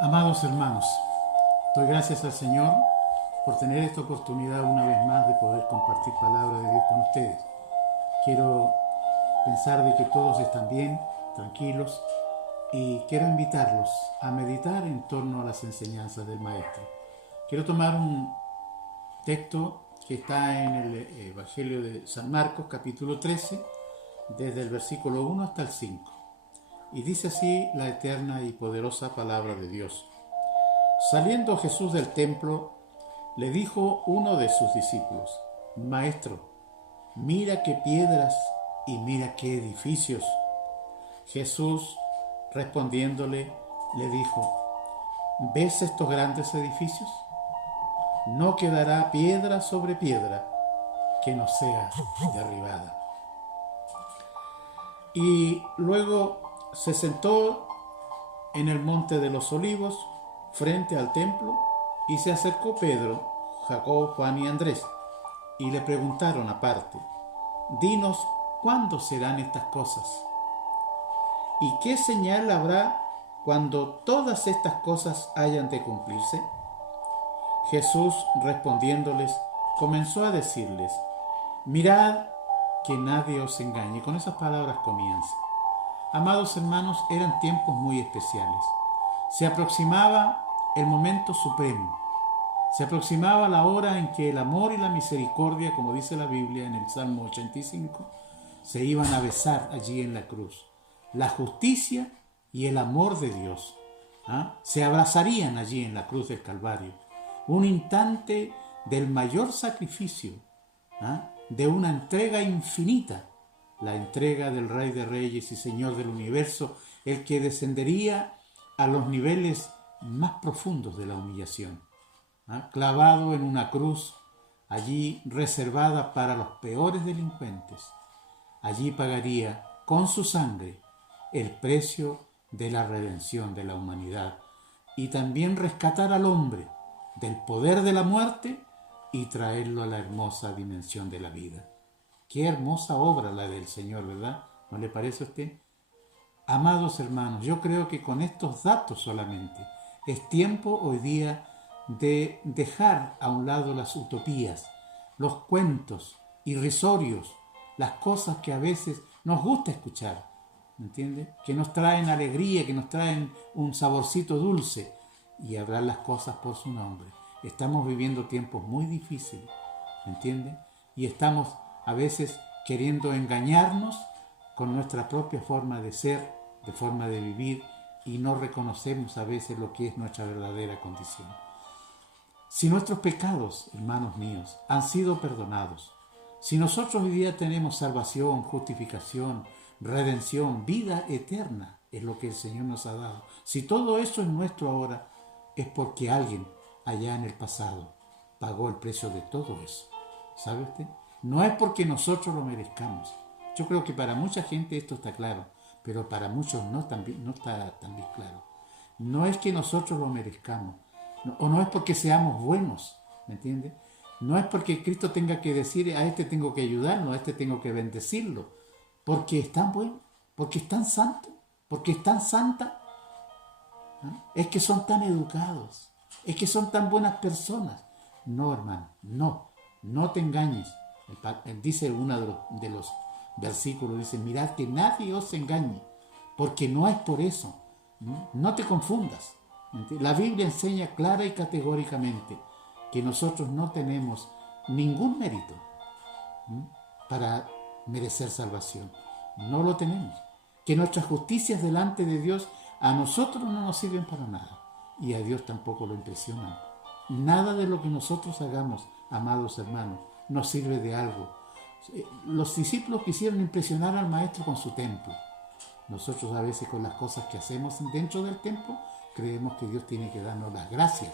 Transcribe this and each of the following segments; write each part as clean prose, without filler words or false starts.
Amados hermanos, doy gracias al Señor por tener esta oportunidad una vez más de poder compartir palabra de Dios con ustedes. Quiero pensar de que todos están bien, tranquilos, y quiero invitarlos a meditar en torno a las enseñanzas del Maestro. Quiero tomar un texto que está en el Evangelio de San Marcos, capítulo 13, desde el versículo 1 hasta el 5. Y dice así la eterna y poderosa palabra de Dios. Saliendo Jesús del templo, le dijo uno de sus discípulos: Maestro, mira qué piedras y mira qué edificios. Jesús, respondiéndole, le dijo: ¿ves estos grandes edificios? No quedará piedra sobre piedra que no sea derribada. Y luego se sentó en el monte de los olivos, frente al templo, y se acercó Pedro, Jacob, Juan y Andrés, y le preguntaron aparte: Dinos, ¿cuándo serán estas cosas? ¿Y qué señal habrá cuando todas estas cosas hayan de cumplirse? Jesús, respondiéndoles, comenzó a decirles: Mirad que nadie os engañe. Con esas palabras comienza. Amados hermanos, eran tiempos muy especiales. Se aproximaba el momento supremo. Se aproximaba la hora en que el amor y la misericordia, como dice la Biblia en el Salmo 85, se iban a besar allí en la cruz. La justicia y el amor de Dios se abrazarían allí en la cruz del Calvario. Un instante del mayor sacrificio, de una entrega infinita, la entrega del Rey de Reyes y Señor del Universo, el que descendería a los niveles más profundos de la humillación, clavado en una cruz, allí reservada para los peores delincuentes. Allí pagaría con su sangre el precio de la redención de la humanidad y también rescatar al hombre del poder de la muerte y traerlo a la hermosa dimensión de la vida. Qué hermosa obra la del Señor, ¿verdad? ¿No le parece a usted? Amados hermanos, yo creo que con estos datos solamente es tiempo hoy día de dejar a un lado las utopías, los cuentos irrisorios, las cosas que a veces nos gusta escuchar, ¿me entiende? Que nos traen alegría, que nos traen un saborcito dulce, y hablar las cosas por su nombre. Estamos viviendo tiempos muy difíciles, ¿me entiende? Y estamos a veces queriendo engañarnos con nuestra propia forma de ser, de forma de vivir, y no reconocemos a veces lo que es nuestra verdadera condición. Si nuestros pecados, hermanos míos, han sido perdonados, si nosotros hoy día tenemos salvación, justificación, redención, vida eterna, es lo que el Señor nos ha dado. Si todo eso es nuestro ahora, es porque alguien allá en el pasado pagó el precio de todo eso. ¿Sabe usted? No es porque nosotros lo merezcamos. Yo creo que para mucha gente esto está claro, pero para muchos no está tan bien claro. No es que nosotros lo merezcamos, o no es porque seamos buenos, ¿me entiende? No es porque Cristo tenga que decir: a este tengo que ayudarlo, a este tengo que bendecirlo, porque es tan bueno, porque es tan santo, porque es tan santa. Es que son tan educados, es que son tan buenas personas. No, hermano, no te engañes. Dice uno de los versículos, dice: mirad que nadie os engañe, porque no es por eso. No te confundas. La Biblia enseña clara y categóricamente que nosotros no tenemos ningún mérito para merecer salvación. No lo tenemos. Que nuestras justicias delante de Dios a nosotros no nos sirven para nada, y a Dios tampoco lo impresionan. Nada de lo que nosotros hagamos, amados hermanos, nos sirve de algo. Los discípulos quisieron impresionar al Maestro con su templo. Nosotros a veces con las cosas que hacemos dentro del templo creemos que Dios tiene que darnos las gracias,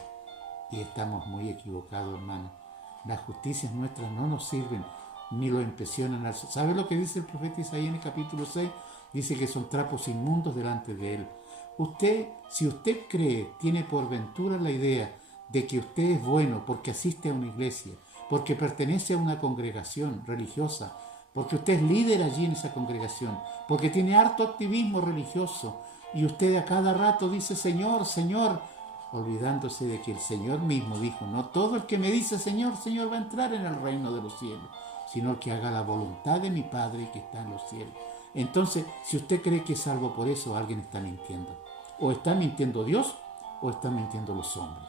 y estamos muy equivocados, hermanos. Las justicias nuestras no nos sirven ni lo impresionan. ¿Sabe lo que dice el profeta Isaías en el capítulo 6? Dice que son trapos inmundos delante de Él. Si usted cree, tiene por ventura la idea de que usted es bueno porque asiste a una iglesia, porque pertenece a una congregación religiosa, porque usted es líder allí en esa congregación, porque tiene harto activismo religioso, y usted a cada rato dice: Señor, Señor, olvidándose de que el Señor mismo dijo, no todo el que me dice Señor, Señor va a entrar en el reino de los cielos, sino el que haga la voluntad de mi Padre que está en los cielos. Entonces, si usted cree que es salvo por eso, alguien está mintiendo. O está mintiendo Dios, o están mintiendo los hombres.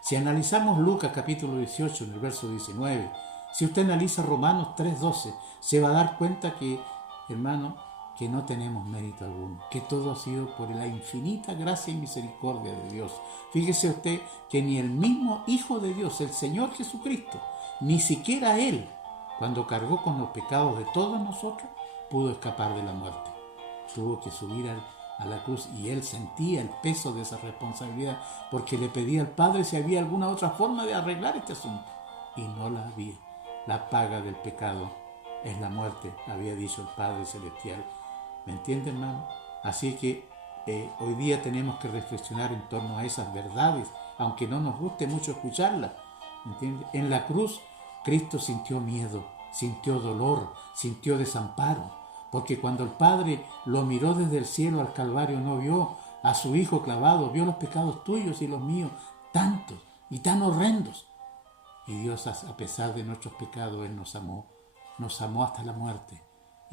Si analizamos Lucas capítulo 18, en el verso 19, si usted analiza Romanos 3:12, se va a dar cuenta que, hermano, que no tenemos mérito alguno, que todo ha sido por la infinita gracia y misericordia de Dios. Fíjese usted que ni el mismo Hijo de Dios, el Señor Jesucristo, ni siquiera Él, cuando cargó con los pecados de todos nosotros, pudo escapar de la muerte. Tuvo que subir a la cruz y Él sentía el peso de esa responsabilidad porque le pedía al Padre si había alguna otra forma de arreglar este asunto. Y no la había. La paga del pecado es la muerte, había dicho el Padre Celestial. ¿Me entiende, hermano? Así que hoy día tenemos que reflexionar en torno a esas verdades, aunque no nos guste mucho escucharlas. ¿Me entiende? En la cruz, Cristo sintió miedo, sintió dolor, sintió desamparo, porque cuando el Padre lo miró desde el cielo al Calvario, no vio a su Hijo clavado, vio los pecados tuyos y los míos, tantos y tan horrendos. Y Dios, a pesar de nuestros pecados, Él nos amó hasta la muerte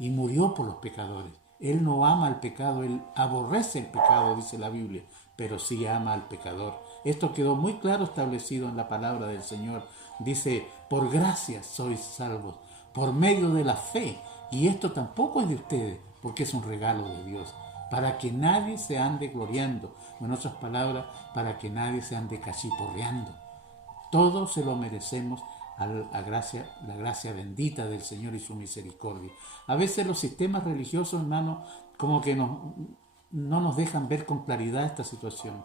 y murió por los pecadores. Él no ama al pecado, Él aborrece el pecado, dice la Biblia, pero sí ama al pecador. Esto quedó muy claro establecido en la palabra del Señor. Dice, por gracia sois salvos, por medio de la fe. Y esto tampoco es de ustedes, porque es un regalo de Dios, para que nadie se ande gloriando. En otras palabras, para que nadie se ande cachiporreando. Todo se lo merecemos a la gracia bendita del Señor y su misericordia. A veces los sistemas religiosos, hermano, como que no nos dejan ver con claridad esta situación.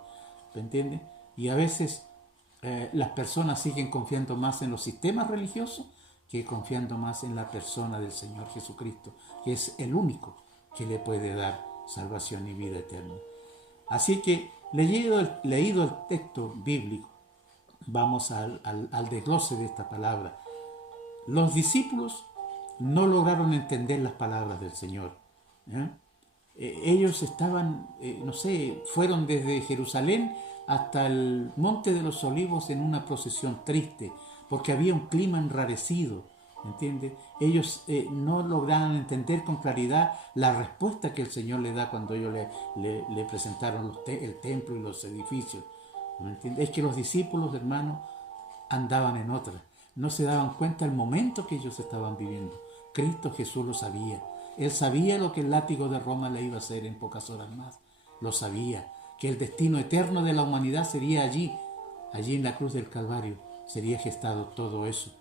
¿Me entiendes? Y a veces las personas siguen confiando más en los sistemas religiosos que confiando más en la persona del Señor Jesucristo, que es el único que le puede dar salvación y vida eterna. Así que, leído el texto bíblico, vamos al desglose de esta palabra. Los discípulos no lograron entender las palabras del Señor. Ellos estaban, fueron desde Jerusalén hasta el Monte de los Olivos en una procesión triste, porque había un clima enrarecido, ¿entiende? Ellos no lograron entender con claridad la respuesta que el Señor le da cuando ellos le presentaron el templo y los edificios. ¿Me entiende? Es que los discípulos, hermanos, andaban en otra. No se daban cuenta del momento que ellos estaban viviendo. Cristo Jesús lo sabía. Él sabía lo que el látigo de Roma le iba a hacer en pocas horas más. Lo sabía, que el destino eterno de la humanidad sería allí en la cruz del Calvario. Sería gestado todo eso.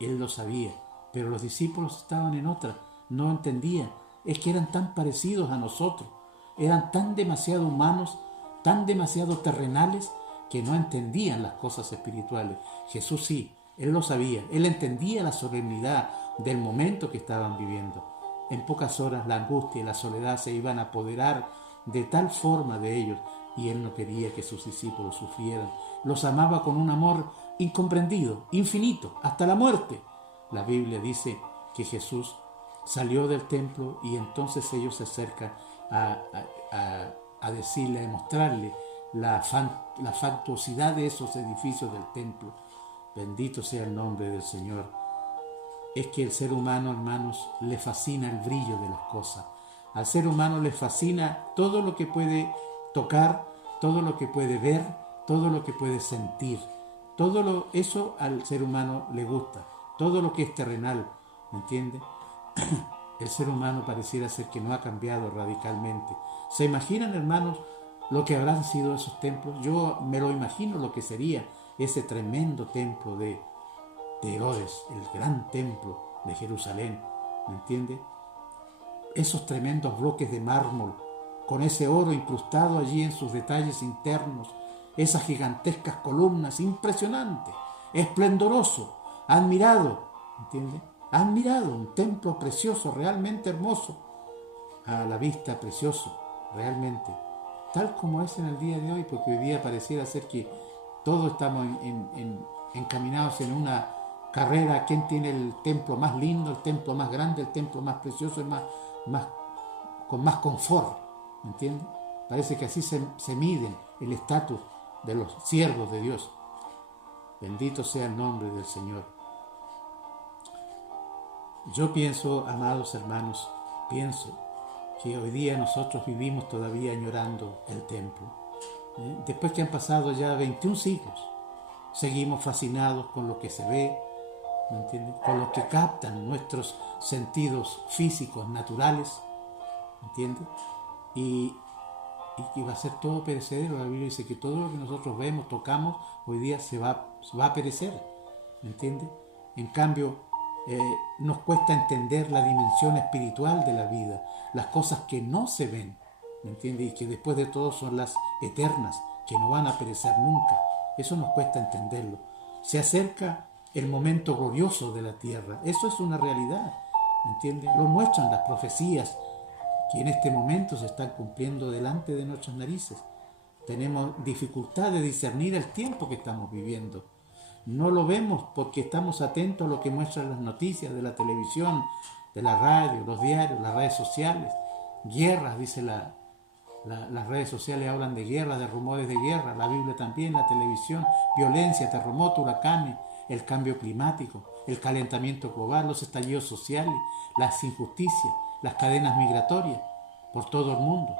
Él lo sabía, pero los discípulos estaban en otra. No entendían. Es que eran tan parecidos a nosotros. Eran tan demasiado humanos, tan demasiado terrenales, que no entendían las cosas espirituales. Jesús sí, Él lo sabía. Él entendía la solemnidad del momento que estaban viviendo. En pocas horas la angustia y la soledad se iban a apoderar de tal forma de ellos, y Él no quería que sus discípulos sufrieran. Los amaba con un amor incomprendido, infinito, hasta la muerte. La Biblia dice que Jesús salió del templo y entonces ellos se acercan a decirle, a mostrarle la fastuosidad de esos edificios del templo. Bendito sea el nombre del Señor. Es que el ser humano, hermanos, le fascina el brillo de las cosas. Al ser humano le fascina todo lo que puede tocar, todo lo que puede ver, todo lo que puede sentir. Eso al ser humano le gusta. Todo lo que es terrenal, ¿me entiende? El ser humano pareciera ser que no ha cambiado radicalmente. ¿Se imaginan, hermanos, lo que habrán sido esos templos? Yo me lo imagino lo que sería ese tremendo templo de Herodes, el gran templo de Jerusalén, ¿me entiende? Esos tremendos bloques de mármol, con ese oro incrustado allí en sus detalles internos, esas gigantescas columnas, impresionante, esplendoroso, admirado, ¿entiende? Admirado, un templo precioso, realmente hermoso, a la vista precioso, realmente, tal como es en el día de hoy, porque hoy día pareciera ser que todos estamos encaminados en una carrera, quién tiene el templo más lindo, el templo más grande, el templo más precioso y con más confort, ¿me entiendes? Parece que así se miden el estatus de los siervos de Dios. Bendito sea el nombre del Señor. Yo pienso, amados hermanos, pienso que hoy día nosotros vivimos todavía añorando el templo. Después que han pasado ya 21 siglos, seguimos fascinados con lo que se ve, ¿me entiendes? Con lo que captan nuestros sentidos físicos, naturales, ¿me entiendes? Y va a ser todo perecedero. La Biblia dice que todo lo que nosotros vemos, tocamos, hoy día se va a perecer, ¿me entiendes? En cambio, nos cuesta entender la dimensión espiritual de la vida, las cosas que no se ven, ¿me entiendes? Y que después de todo son las eternas, que no van a perecer nunca. Eso nos cuesta entenderlo. Se acerca el momento glorioso de la tierra. Eso es una realidad, ¿me entiendes? Lo muestran las profecías que en este momento se están cumpliendo delante de nuestras narices. Tenemos dificultad de discernir el tiempo que estamos viviendo. No lo vemos porque estamos atentos a lo que muestran las noticias de la televisión, de la radio, los diarios, las redes sociales. Guerras, dice las redes sociales hablan de guerra, de rumores de guerra, la Biblia también, la televisión, violencia, terremotos, huracanes, el cambio climático, el calentamiento global, los estallidos sociales, las injusticias, las cadenas migratorias por todo el mundo.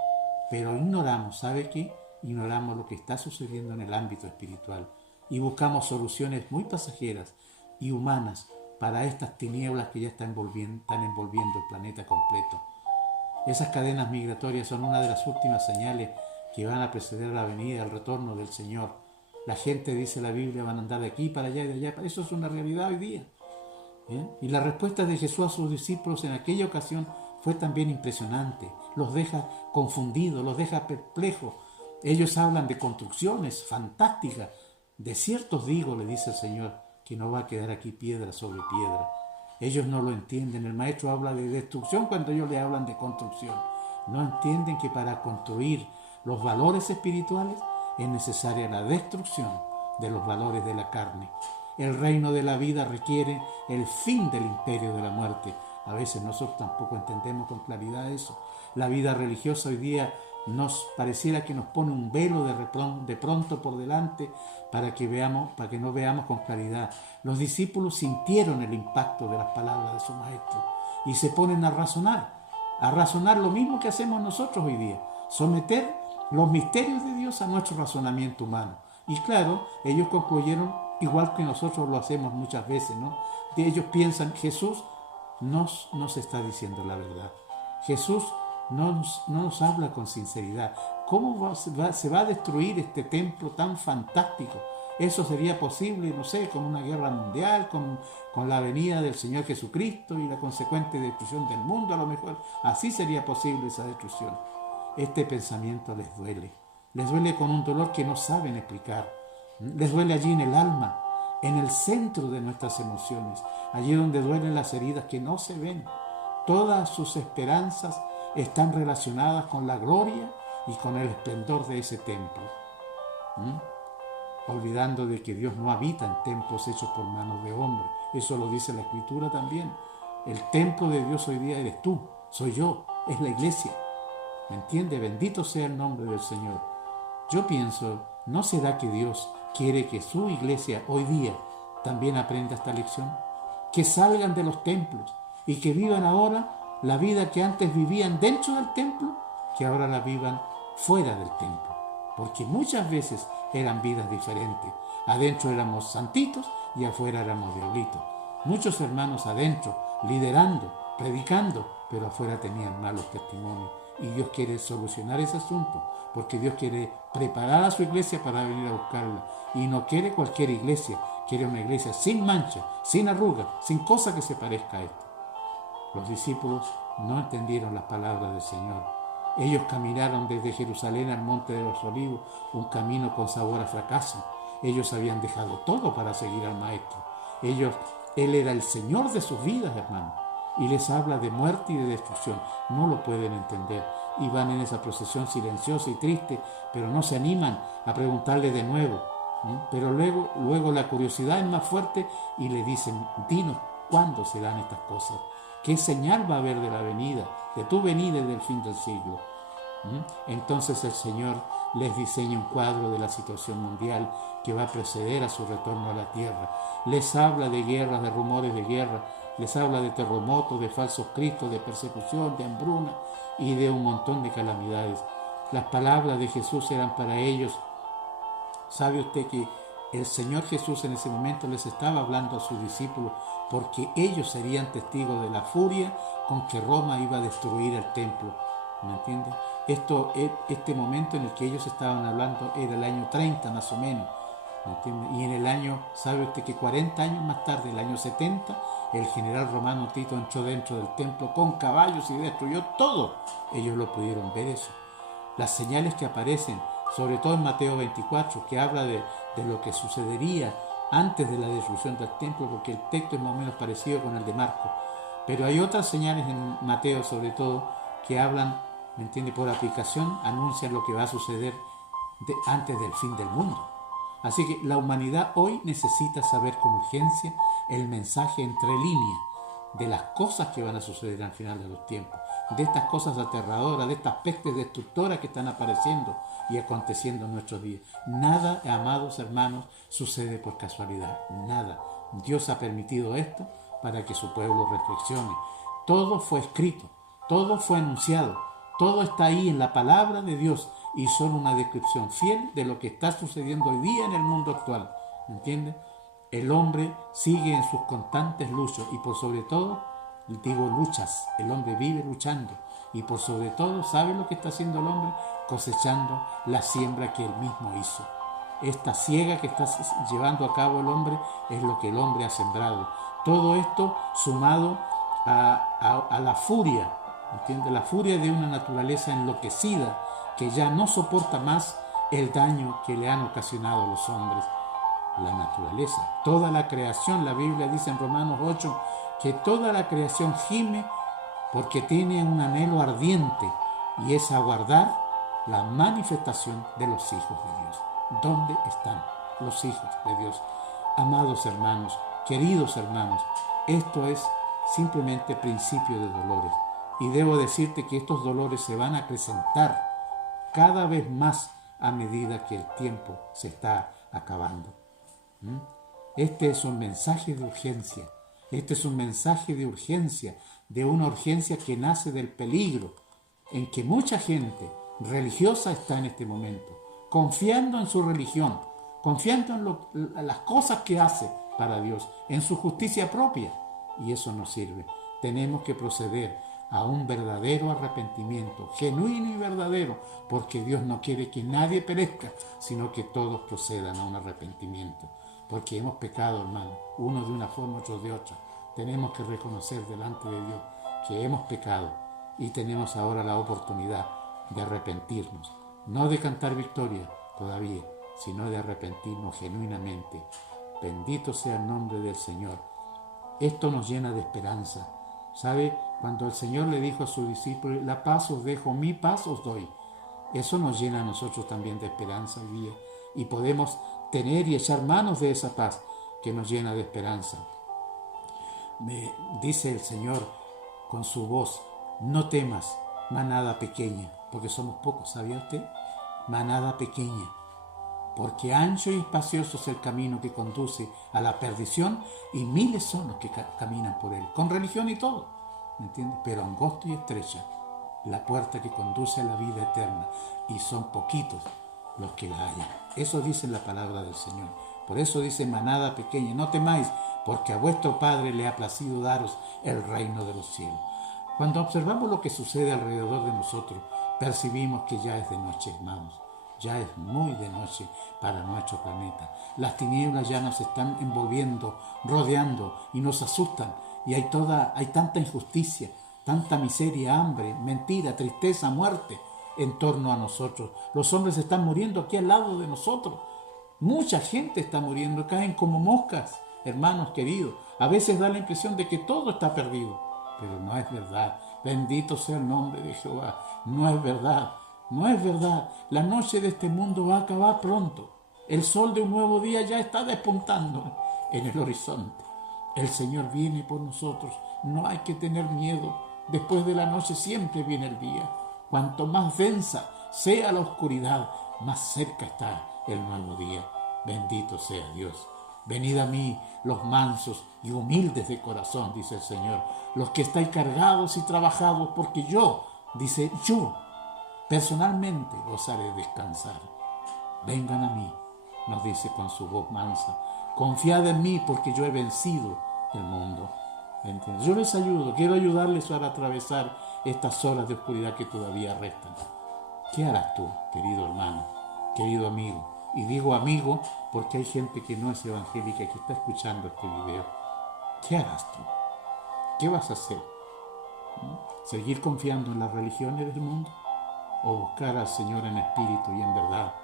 Pero ignoramos, ¿sabe qué? Ignoramos lo que está sucediendo en el ámbito espiritual y buscamos soluciones muy pasajeras y humanas para estas tinieblas que ya están envolviendo el planeta completo. Esas cadenas migratorias son una de las últimas señales que van a preceder la venida, el retorno del Señor. La gente, dice la Biblia, van a andar de aquí para allá y de allá. Eso es una realidad hoy día. Y la respuesta de Jesús a sus discípulos en aquella ocasión fue también impresionante. Los deja confundidos, los deja perplejos. Ellos hablan de construcciones fantásticas. De cierto os digo, le dice el Señor, que no va a quedar aquí piedra sobre piedra. Ellos no lo entienden. El maestro habla de destrucción cuando ellos le hablan de construcción. No entienden que para construir los valores espirituales es necesaria la destrucción de los valores de la carne. El reino de la vida requiere el fin del imperio de la muerte. A veces nosotros tampoco entendemos con claridad eso. La vida religiosa hoy día nos pareciera que nos pone un velo de pronto por delante para que no veamos con claridad. Los discípulos sintieron el impacto de las palabras de su maestro y se ponen a razonar lo mismo que hacemos nosotros hoy día, someter los misterios de Dios a nuestro razonamiento humano. Y claro, ellos concluyeron igual que nosotros lo hacemos muchas veces, ¿no? Ellos piensan, Jesús no nos está diciendo la verdad. Jesús no nos habla con sinceridad. ¿Cómo se va a destruir este templo tan fantástico? Eso sería posible, no sé, con una guerra mundial, con la venida del Señor Jesucristo y la consecuente destrucción del mundo, a lo mejor. Así sería posible esa destrucción. Este pensamiento les duele con un dolor que no saben explicar. Les duele allí en el alma, en el centro de nuestras emociones, allí donde duelen las heridas que no se ven. Todas sus esperanzas están relacionadas con la gloria y con el esplendor de ese templo. Olvidando de que Dios no habita en templos hechos por manos de hombres. Eso lo dice la Escritura también. El templo de Dios hoy día eres tú, soy yo, es la iglesia. ¿Me entiende? Bendito sea el nombre del Señor. Yo pienso, ¿no será que Dios quiere que su iglesia hoy día también aprenda esta lección? Que salgan de los templos y que vivan ahora la vida que antes vivían dentro del templo, que ahora la vivan fuera del templo. Porque muchas veces eran vidas diferentes. Adentro éramos santitos y afuera éramos diablitos. Muchos hermanos adentro, liderando, predicando, pero afuera tenían malos testimonios. Y Dios quiere solucionar ese asunto, porque Dios quiere preparar a su iglesia para venir a buscarla. Y no quiere cualquier iglesia, quiere una iglesia sin mancha, sin arruga, sin cosa que se parezca a esto. Los discípulos no entendieron las palabras del Señor. Ellos caminaron desde Jerusalén al Monte de los Olivos, un camino con sabor a fracaso. Ellos habían dejado todo para seguir al Maestro. Él era el Señor de sus vidas, hermanos. Y les habla de muerte y de destrucción. No lo pueden entender. Y van en esa procesión silenciosa y triste, pero no se animan a preguntarle de nuevo. Pero luego la curiosidad es más fuerte y le dicen, dinos, ¿cuándo se dan estas cosas? ¿Qué señal va a haber de la venida, de tu venida y del fin del siglo? Entonces el Señor les diseña un cuadro de la situación mundial que va a preceder a su retorno a la tierra. Les habla de guerras, de rumores de guerra, les habla de terremotos, de falsos cristos, de persecución, de hambruna y de un montón de calamidades. Las palabras de Jesús eran para ellos. ¿Sabe usted que el Señor Jesús en ese momento les estaba hablando a sus discípulos porque ellos serían testigos de la furia con que Roma iba a destruir el templo? ¿Me entiende? Este momento en el que ellos estaban hablando era el año 30 más o menos. ¿Me entiende? Y en el año, ¿sabe usted que 40 años más tarde, el año 70, el general romano Tito entró dentro del templo con caballos y destruyó todo? Ellos lo pudieron ver eso. Las señales que aparecen, sobre todo en Mateo 24, que habla de lo que sucedería antes de la destrucción del templo, porque el texto es más o menos parecido con el de Marcos. Pero hay otras señales en Mateo, sobre todo, que hablan, ¿me entiende?, por aplicación, anuncian lo que va a suceder antes del fin del mundo. Así que la humanidad hoy necesita saber con urgencia el mensaje entre líneas de las cosas que van a suceder al final de los tiempos, de estas cosas aterradoras, de estas pestes destructoras que están apareciendo y aconteciendo en nuestros días. Nada, amados hermanos, sucede por casualidad, nada. Dios ha permitido esto para que su pueblo reflexione. Todo fue escrito, todo fue anunciado, todo está ahí en la palabra de Dios y son una descripción fiel de lo que está sucediendo hoy día en el mundo actual. ¿Entiende? El hombre sigue en sus constantes luchas y por sobre todo, digo luchas, el hombre vive luchando y por sobre todo, ¿sabe lo que está haciendo el hombre? Cosechando la siembra que él mismo hizo. Esta siega que está llevando a cabo el hombre es lo que el hombre ha sembrado. Todo esto sumado a la furia, ¿entiende? La furia de una naturaleza enloquecida que ya no soporta más el daño que le han ocasionado los hombres. La naturaleza, toda la creación, la Biblia dice en Romanos 8 que toda la creación gime porque tiene un anhelo ardiente y es aguardar la manifestación de los hijos de Dios. ¿Dónde están los hijos de Dios? Amados hermanos, queridos hermanos, esto es simplemente principio de dolores y debo decirte que estos dolores se van a acrecentar cada vez más a medida que el tiempo se está acabando. Este es un mensaje de urgencia. Este es un mensaje de urgencia, de una urgencia que nace del peligro en que mucha gente religiosa está en este momento, confiando en su religión, confiando en las cosas que hace para Dios, en su justicia propia. Y eso no sirve. Tenemos que proceder a un verdadero arrepentimiento, genuino y verdadero, porque Dios no quiere que nadie perezca, sino que todos procedan a un arrepentimiento. Porque hemos pecado, hermano, unos de una forma, otros de otra. Tenemos que reconocer delante de Dios que hemos pecado y tenemos ahora la oportunidad de arrepentirnos, no de cantar victoria todavía, sino de arrepentirnos genuinamente. Bendito sea el nombre del Señor. Esto nos llena de esperanza. ¿Sabe? Cuando el Señor le dijo a sus discípulos, la paz os dejo, mi paz os doy. Eso nos llena a nosotros también de esperanza hoy día. Y podemos tener y echar manos de esa paz que nos llena de esperanza. Me dice el Señor con su voz, no temas, manada pequeña, porque somos pocos, ¿sabía usted? Manada pequeña, porque ancho y espacioso es el camino que conduce a la perdición y miles son los que caminan por él, con religión y todo, ¿me entiendes? Pero angosto y estrecha la puerta que conduce a la vida eterna y son poquitos los que la hallan. Eso dice la palabra del Señor. Por eso dice manada pequeña, no temáis, porque a vuestro Padre le ha placido daros el reino de los cielos. Cuando observamos lo que sucede alrededor de nosotros, percibimos que ya es de noche, hermanos. Ya es muy de noche para nuestro planeta. Las tinieblas ya nos están envolviendo, rodeando y nos asustan. Y hay tanta injusticia, tanta miseria, hambre, mentira, tristeza, muerte en torno a nosotros. Los hombres están muriendo aquí al lado de nosotros. Mucha gente está muriendo, caen como moscas, hermanos queridos. A veces da la impresión de que todo está perdido, pero no es verdad. Bendito sea el nombre de Jehová. No es verdad. No es verdad. La noche de este mundo va a acabar pronto. El sol de un nuevo día ya está despuntando en el horizonte. El Señor viene por nosotros. No hay que tener miedo. Después de la noche siempre viene el día. Cuanto más densa sea la oscuridad, más cerca está el nuevo día. Bendito sea Dios. Venid a mí, los mansos y humildes de corazón, dice el Señor, los que estáis cargados y trabajados, porque yo, dice yo, personalmente os haré descansar. Vengan a mí, nos dice con su voz mansa, confiad en mí porque yo he vencido el mundo. ¿Entiendes? Yo les ayudo, quiero ayudarles a atravesar estas horas de oscuridad que todavía restan. ¿Qué harás tú, querido hermano, querido amigo? Y digo amigo porque hay gente que no es evangélica que está escuchando este video. ¿Qué harás tú? ¿Qué vas a hacer? ¿Seguir confiando en las religiones del mundo? ¿O buscar al Señor en espíritu y en verdad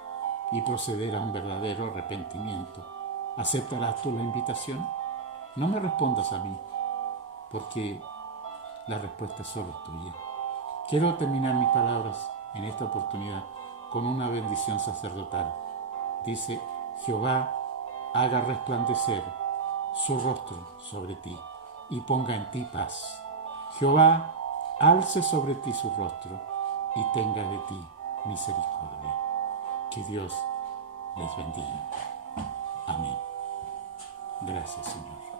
y proceder a un verdadero arrepentimiento? ¿Aceptarás tú la invitación? No me respondas a mí, porque la respuesta solo es tuya. Quiero terminar mis palabras en esta oportunidad con una bendición sacerdotal. Dice: Jehová haga resplandecer su rostro sobre ti y ponga en ti paz. Jehová alce sobre ti su rostro y tenga de ti misericordia. Que Dios les bendiga. Amén. Gracias, Señor.